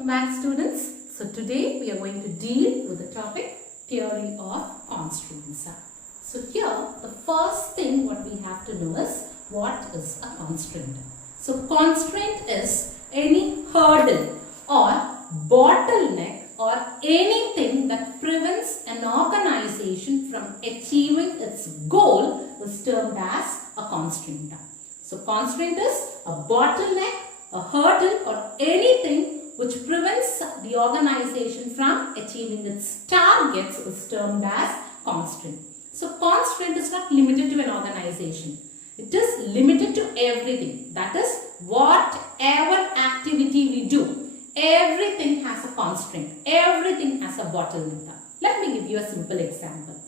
Welcome back, students. So today we are going to deal with the topic theory of constraints. So here the first thing what we have to know is what is a constraint. So constraint is any hurdle or bottleneck or anything that prevents an organization from achieving its goal is termed as a constraint. So constraint is a bottleneck, a hurdle or anything which prevents the organization from achieving its targets is termed as constraint. So constraint is not limited to an organization. It is limited to everything. That is, whatever activity we do, everything has a constraint. Everything has a bottleneck. Let me give you a simple example.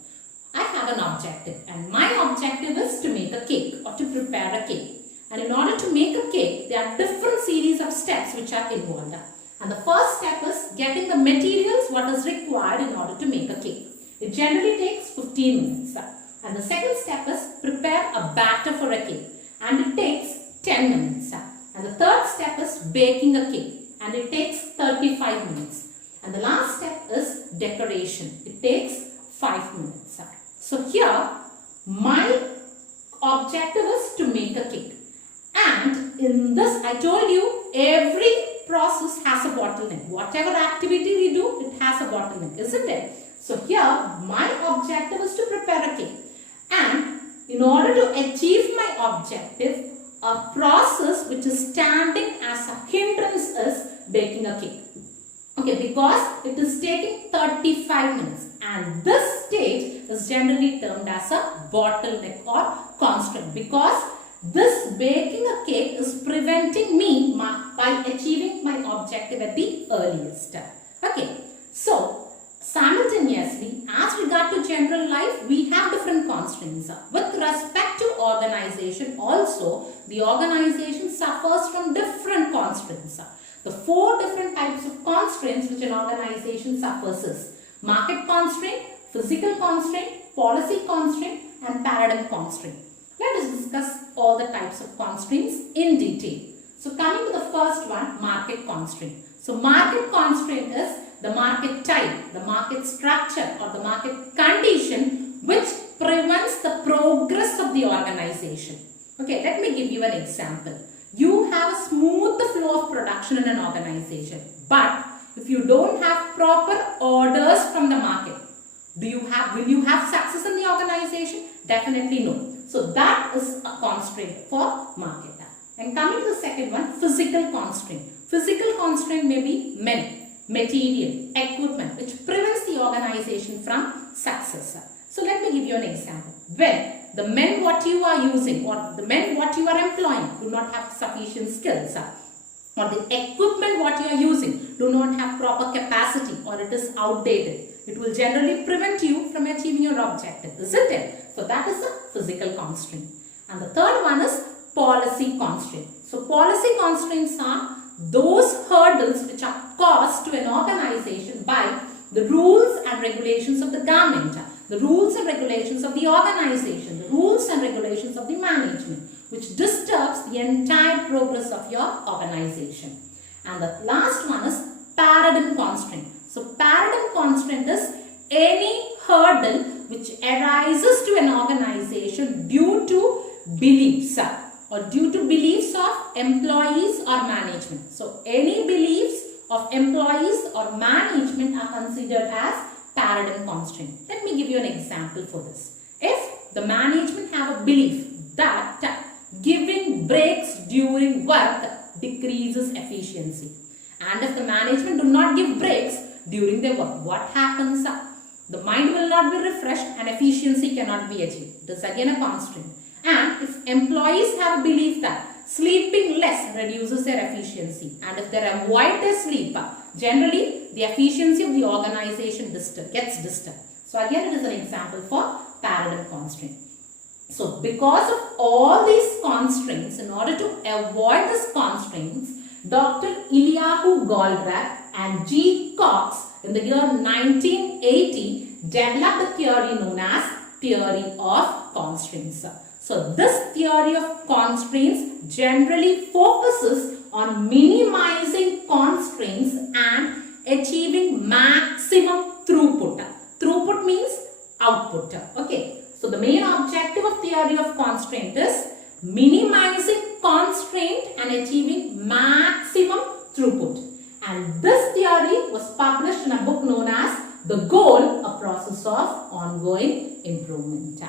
I have an objective and my objective is to make a cake or to prepare a cake. And in order to make a cake, there are different series of steps which are involved. And the first step is getting the materials what is required in order to make a cake. It generally takes 15 minutes. And the second step is prepare a batter for a cake. And it takes 10 minutes. And the third step is baking a cake. And it takes 35 minutes. And the last step is decoration. It takes 5 minutes. So here, my objective is to make a cake. And in this, I told you, every process has a bottleneck. Whatever activity we do, it has a bottleneck, isn't it? So here, my objective is to prepare a cake. And in order to achieve my objective, a process which is standing as a hindrance is baking a cake. Okay, because it is taking 35 minutes. And this stage is generally termed as a bottleneck or constraint. Because this baking a cake is preventing me by achieving my objective at the earliest. Okay, so simultaneously, as regard to general life, we have different constraints. With respect to organization also, the organization suffers from different constraints. The 4 different types of constraints which an organization suffers is market constraint, physical constraint, policy constraint and paradigm constraint. Let us discuss all the types of constraints in detail. So coming to the first one, market constraint. So market constraint is the market type, the market structure or the market condition which prevents the progress of the organization. Okay, let me give you an example. You have a smooth flow of production in an organization, but if you don't have proper orders from the market, will you have success in the organization? Definitely no. So that is a constraint for market. And coming to the second one, physical constraint. Physical constraint may be men, material, equipment, which prevents the organization from success. So let me give you an example. When the men what you are using or the men what you are employing do not have sufficient skills, or the equipment what you are using do not have proper capacity or it is outdated, it will generally prevent you from achieving your objective, isn't it? So that is a physical constraint. And the third one is policy constraint. So policy constraints are those hurdles which are caused to an organization by the rules and regulations of the government, the rules and regulations of the organization, the rules and regulations of the management, which disturbs the entire progress of your organization. And the last one is paradigm constraint. So paradigm constraint is any hurdle which arises to an organization due to beliefs or due to beliefs of employees or management. So any beliefs of employees or management are considered as paradigm constraint. Let me give you an example for this. If the management have a belief that giving breaks during work decreases efficiency, and if the management do not give breaks during their work, what happens? The mind will not be refreshed and efficiency cannot be achieved. This is again a constraint. And if employees have a belief that sleeping less reduces their efficiency, and if they avoid their sleep, generally the efficiency of the organization gets disturbed. So again it is an example for paradigm constraint. So because of all these constraints, in order to avoid these constraints, Dr. Eliyahu Goldratt and G. Cox in the year 1980 developed a theory known as theory of constraints. So this theory of constraints generally focuses on minimizing constraints and achieving maximum throughput. And this theory was published in a book known as The Goal, a Process of Ongoing Improvement.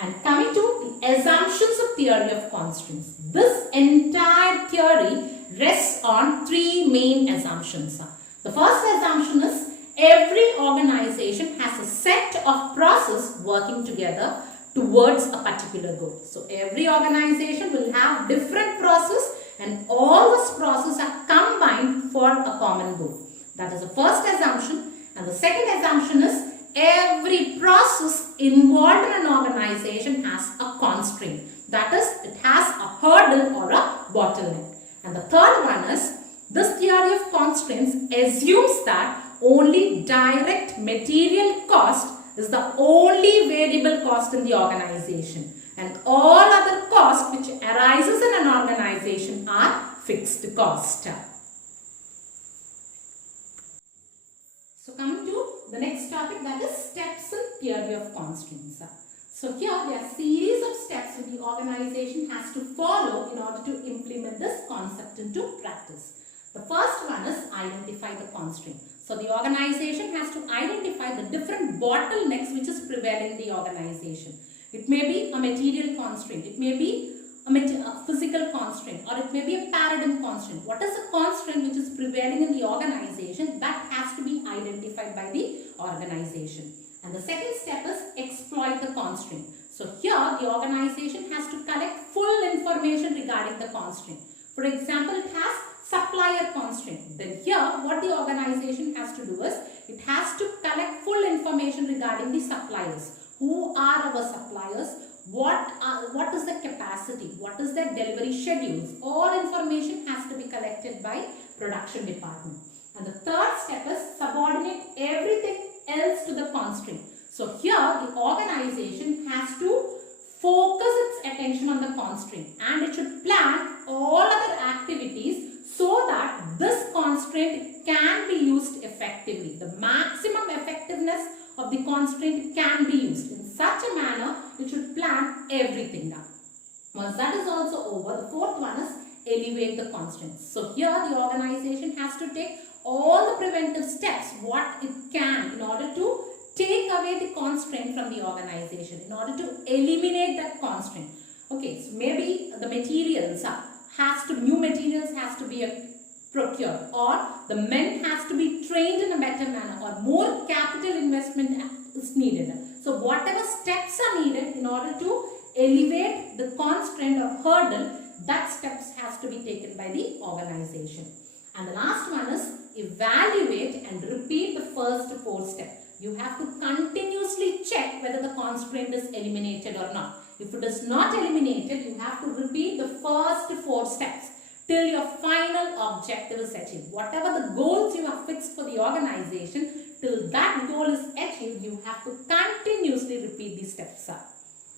And coming to the assumptions of theory of constraints. This entire theory rests on three main assumptions. The first assumption is every organization has a set of processes working together towards a particular goal. So every organization will have different processes and all these processes are combined for a common goal. That is the first assumption. And the second assumption is every process involved in an organization has a constraint. That is, it has a hurdle or a bottleneck. And the third one is this theory of constraints assumes that only direct material cost is the only variable cost in the organization, and all other costs which arises in an organization are fixed cost. So coming to the next topic, that is steps in theory of constraints. So here there are series of steps that the organization has to follow in order to implement this concept into practice. The first one is identify the constraint. So the organization has to identify the different bottlenecks which is prevailing in the organization. It may be a material constraint, it may be a physical constraint, or it may be a paradigm constraint. What is the constraint which is prevailing in the organization? That has to be identified by the organization. And the second step is exploit the constraint. So here the organization has to collect full information regarding the constraint. For example, it has supplier constraint. Then here what the organization has to do is it has to collect full information regarding the suppliers. Who are our suppliers? What is the capacity? What is their delivery schedules? All information has to be collected by production department. And the third step is subordinate everything else to the constraint. So here the organization has to focus its attention on the constraint and it should plan all other activities so that this constraint can be used effectively. The maximum effectiveness of the constraint can be used. In such a manner, it should plan everything down. Once that is also over, the fourth one is elevate the constraints. So here the organization has to take all the preventive steps what it can in order to take away the constraint from the organization, in order to eliminate that constraint. Okay, so maybe the materials new materials has to be procured, or the men has to be trained in a better manner, or more capital investment is needed. So whatever steps are needed in order to elevate the constraint or hurdle, that steps has to be taken by the organization. And the last one is evaluate and repeat the first four steps. You have to continuously check whether the constraint is eliminated or not. If it is not eliminated, you have to repeat the first four steps till your final objective is achieved. Whatever the goals you have fixed for the organization, till that goal is achieved, you have to continuously repeat these steps.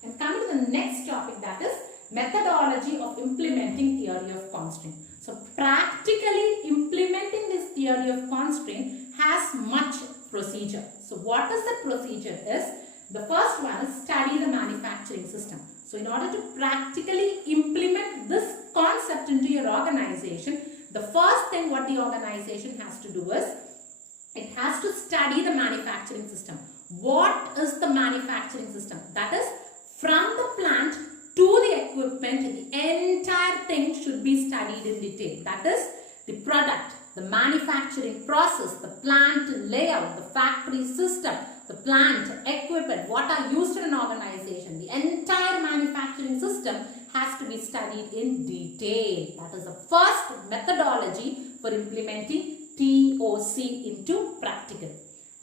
And coming to the next topic, that is methodology of implementing theory of constraint. So practically implementing this theory of constraint has much procedure. So what is the procedure is, the first one is study the manufacturing system. So in order to practically implement this concept into your organization, the first thing what the organization has to do is, it has to study the manufacturing system. What is the manufacturing system? That is, from the plant to the equipment, the entire thing should be studied in detail. That is, the product, the manufacturing process, the plant layout, the factory system, the plant, equipment, what are used in an organization. The entire manufacturing system has to be studied in detail. That is the first methodology for implementing TOC into practical.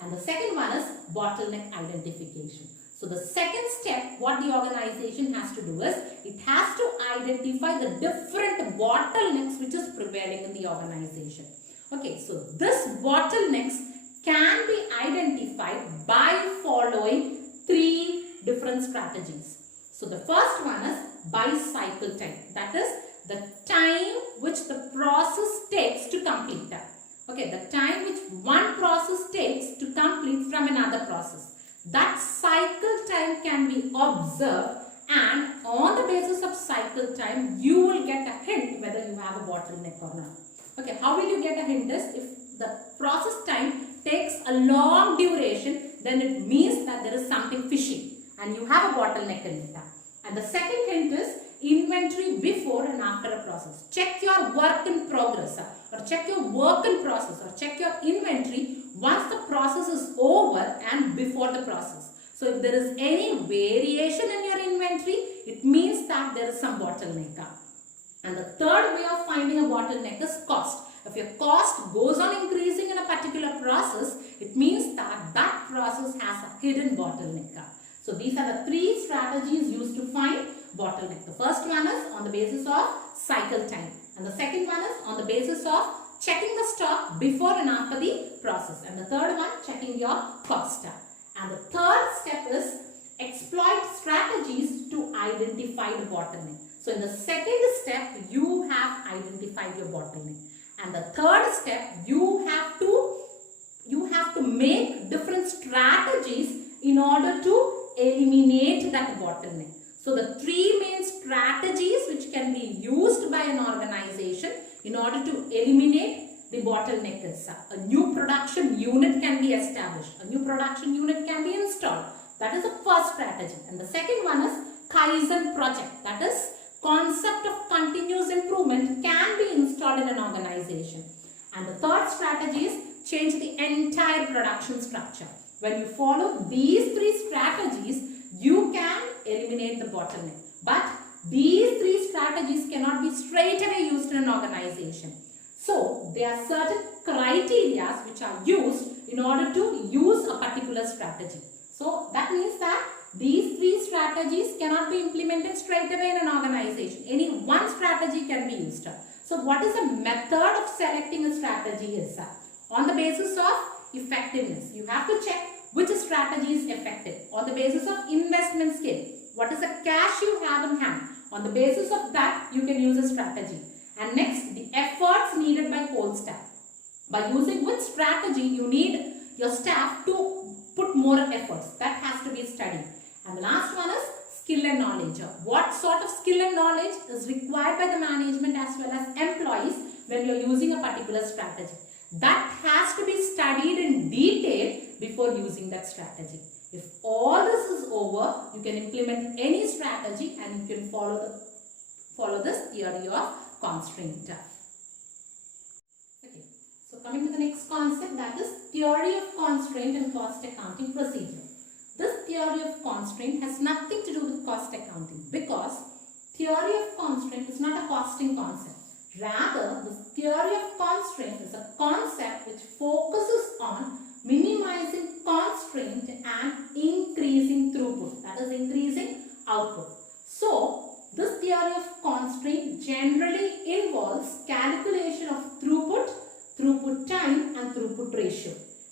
And the second one is bottleneck identification. So the second step what the organization has to do is, it has to identify the different bottlenecks which is prevailing in the organization. Okay, so this bottlenecks can be identified by following three different strategies. So the first one is by cycle time. That is the time which the process takes to complete that. Okay, the time which one process takes to complete from another process. That cycle time can be observed, and on the basis of cycle time, you will get a hint whether you have a bottleneck or not. Okay, how will you get a hint is if the process time takes a long duration, then it means that there is something fishy and you have a bottleneck in it. And the second hint is inventory before and after a process. Check your work in progress or check your work in process or check your inventory once the process is over and before the process. So if there is any variation in your inventory, it means that there is some bottleneck. And the third way of finding a bottleneck is cost. If your cost goes on increasing in a particular process, it means that that process has a hidden bottleneck. So these are the three strategies used to find bottleneck. The first one is on the basis of cycle time. And the second one is on the basis of checking the stock before and after the process. And the third one, checking your cost. And the third step is exploit strategies to identify the bottleneck. So in the second step, you have identified your bottleneck. And the third step, you have to make different strategies in order to eliminate that bottleneck. So the three main strategies which can be used by an organization in order to eliminate the bottleneck is a new production unit can be established. A new production unit can be installed. That is the first strategy. And the second one is Kaizen project. That is concept of continuous improvement can be installed in an organization. And the third strategy is change the entire production structure. When you follow these three strategies, you can eliminate the bottleneck. But these three strategies cannot be straight away used in an organization. So, there are certain criteria which are used in order to use a particular strategy. So, that means that these three strategies cannot be implemented straight away in an organization. Any one strategy can be used. So, what is the method of selecting a strategy is on the basis of effectiveness. You have to check which strategy is effective. On the basis of investment scale, what is the cash you have in hand? On the basis of that, you can use a strategy. And next, the efforts needed by whole staff. By using which strategy you need your staff to put more efforts. That has to be studied. And the last one is skill and knowledge. What sort of skill and knowledge is required by the management as well as employees when you are using a particular strategy. That has to be studied in detail before using that strategy. If all this is over, you can implement any strategy and you can follow this theory of constraint. Okay. So coming to the next concept, that is theory of constraint and cost accounting procedure. This theory of constraint has nothing to do with cost accounting because theory of constraint is not a costing concept. Rather, this theory of constraint is a concept which focuses on minimizing constraint and increasing throughput, that is increasing output. So, this theory of constraint generally involves calculation of throughput, throughput time and throughput ratio.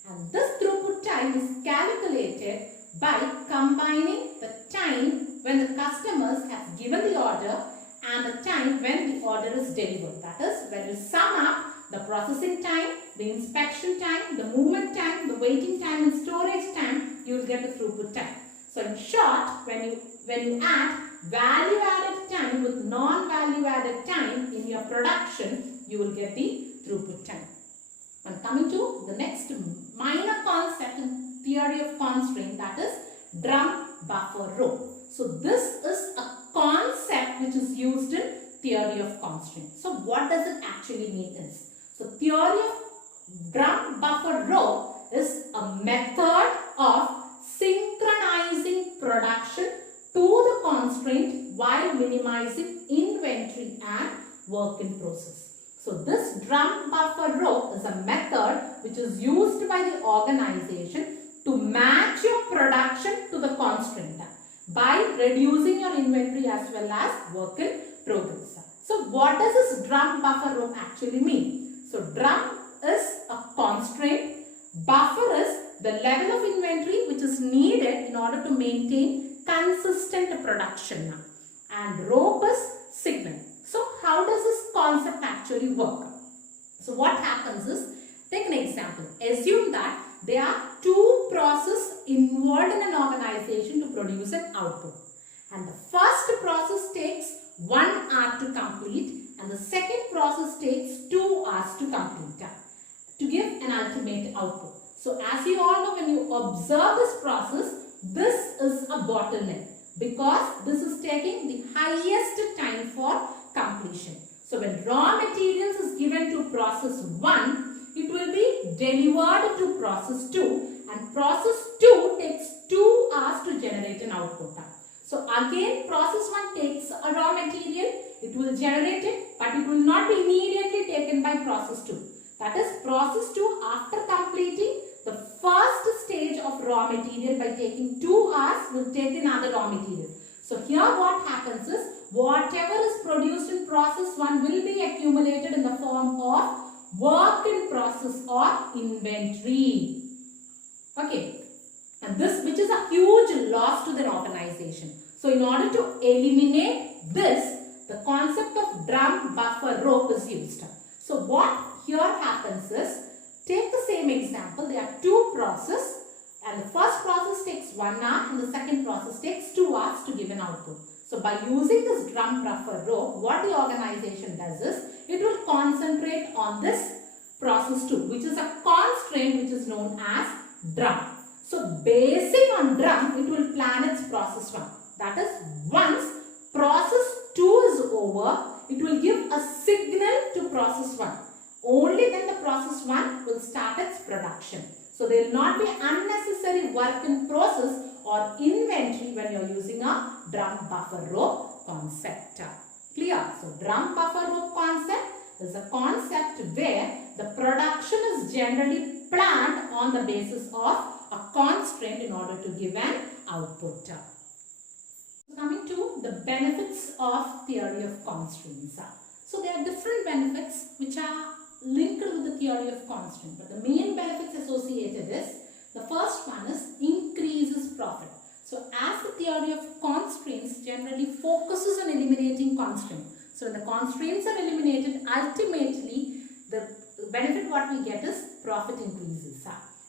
And this throughput time is calculated by combining the time when the customers have given the order and the time when the order is delivered. That is, when you sum up the processing time, the inspection time, the movement time, the waiting time and storage time, you will get the throughput time. So in short, when you add value added time with non-value added time in your production, you will get the throughput time. And coming to the next minor concept in theory of constraint, that is drum buffer row. So this is a concept which is used in theory of constraint. So what does it actually mean is, so theory of drum buffer row is a method of synchronizing production to the constraint while minimizing inventory and work in process. So this drum buffer row is a method which is used by the organization to match your production to the constraint by reducing your inventory as well as work in progress. So what does this drum buffer row actually mean? So drum is a constraint, buffer is the level of inventory which is needed in order to maintain consistent production, and rope is signal. So how does this concept actually work? So what happens is, take an example. Assume that there are two processes involved in an organization to produce an output. And the first process takes 1 hour to complete and the second process takes 2 hours to complete, to give an ultimate output. So as you all know, when you observe this process, this is a bottleneck because this is taking the highest time for completion. So when raw materials is given to process 1, it will be delivered to process 2, and process 2 takes 2 hours to generate an output. So again, process 1 takes a raw material, it will generate it, but it will not be immediately taken by process 2. That is, process 2, after completing the first stage of raw material by taking 2 hours, will take another raw material. So here what happens is, whatever is produced in process 1 will be accumulated in the form of work in process or inventory. Okay. And this, which is a huge loss to the organization. So in order to eliminate this, the concept of drum buffer rope is used. So what here happens is, take the same example, there are 2 processes, and the first process takes 1 hour and the second process takes 2 hours to give an output. So by using this drum buffer rope, what the organization does is, it will concentrate on this process 2, which is a constraint which is known as drum. So basing on drum, it will plan its process 1. That is, once process 2 is over, it will give a signal to process 1. Only then the process 1 will start its production. So there will not be unnecessary work in process or inventory when you are using a drum buffer rope concept. Clear? So drum buffer rope concept is a concept where the production is generally planned on the basis of a constraint in order to give an output. Coming to the benefits of theory of constraints. So there are different benefits which are linked with the theory of constraint, but the main benefits associated is, the first one is increases profit. So as the theory of constraints generally focuses on eliminating constraint. So when the constraints are eliminated, ultimately the benefit what we get is profit increases.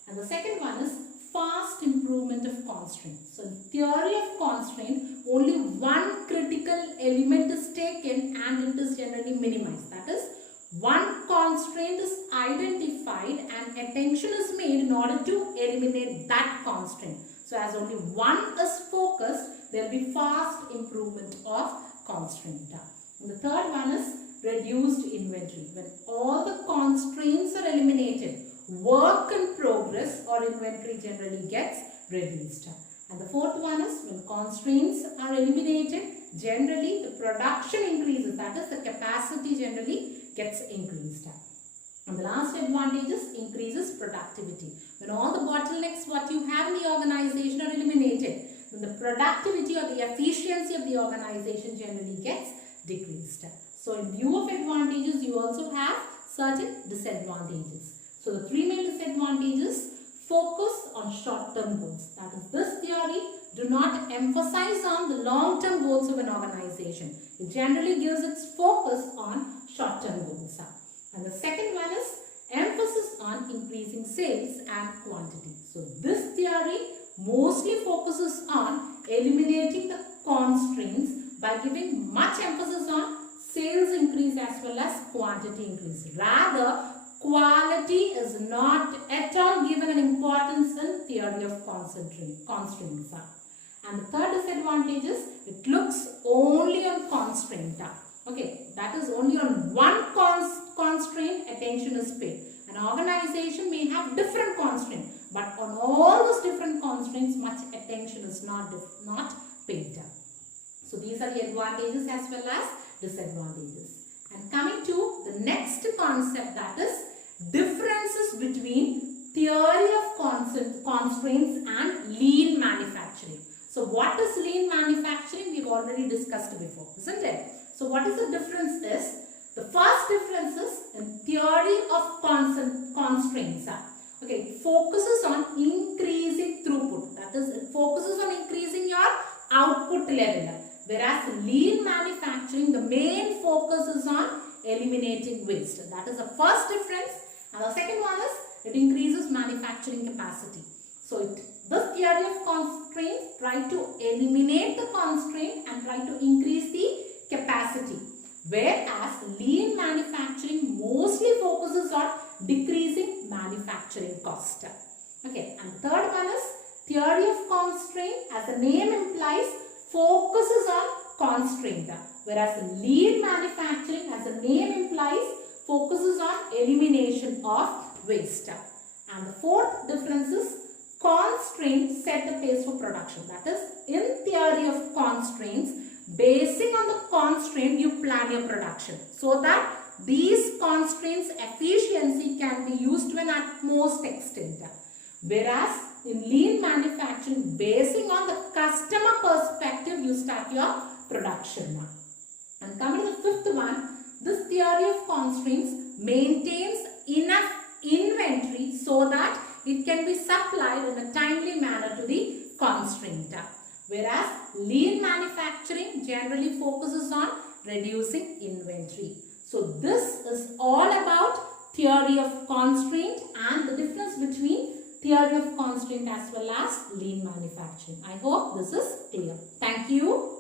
And the second one is fast improvement of constraint. So in theory of constraint, only one critical element is taken and it is generally minimized. That is, one constraint is identified and attention is made in order to eliminate that constraint. So as only one is focused, there will be fast improvement of constraint. And the third one is reduced inventory. When all the constraints are eliminated, work in progress or inventory generally gets reduced. And the fourth one is, when constraints are eliminated, generally the production increases. That is, the capacity generally gets increased. And the last advantage is increases productivity. When all the bottlenecks what you have in the organization are eliminated, then the productivity or the efficiency of the organization generally gets decreased. So in view of advantages, you also have certain disadvantages. So the 3 main disadvantages: focus on short-term goals. That is, this theory do not emphasize on the long-term goals of an organization. It generally gives its focus on short-term goals. And the second one is emphasis on increasing sales and quantity. So this theory mostly focuses on eliminating the constraints by giving much emphasis on sales increase as well as quantity increase. Rather, quality is not at all given an importance in theory of constraints. And the third disadvantage is, it looks only on constraint. Okay, that is, only on one constraint attention is paid. An organization may have different constraints, but on all those different constraints much attention is not paid. So these are the advantages as well as disadvantages. And coming to the next concept, that is differences between theory of constraints and lean manufacturing. So what is lean manufacturing? We've already discussed before, isn't it? So what is the difference is, the first difference is in theory of constraints. Okay, it focuses on increasing throughput. That is, it focuses on increasing your output level. Whereas lean manufacturing, the main focus is on eliminating waste. That is the first difference. And the second one is, it increases manufacturing capacity. So this theory of constraints try to eliminate the constraint and try to increase the capacity. Whereas lean manufacturing mostly focuses on decreasing manufacturing cost. Okay, and third one is theory of constraint, as the name implies, focuses on constraint. Whereas lean manufacturing, as the name implies, focuses on elimination of waste. And the fourth difference is constraints set the pace for production. That is, in theory of constraints, basing on the constraint, you plan your production so that these constraints efficiency can be used to an utmost extent. Whereas in lean manufacturing, basing on the customer perspective, you start your production. And coming to the fifth one, this theory of constraints maintains enough inventory so that it can be supplied in a timely manner to the constraint. Whereas lean manufacturing generally focuses on reducing inventory. So this is all about theory of constraint and the difference between theory of constraint as well as lean manufacturing. I hope this is clear. Thank you.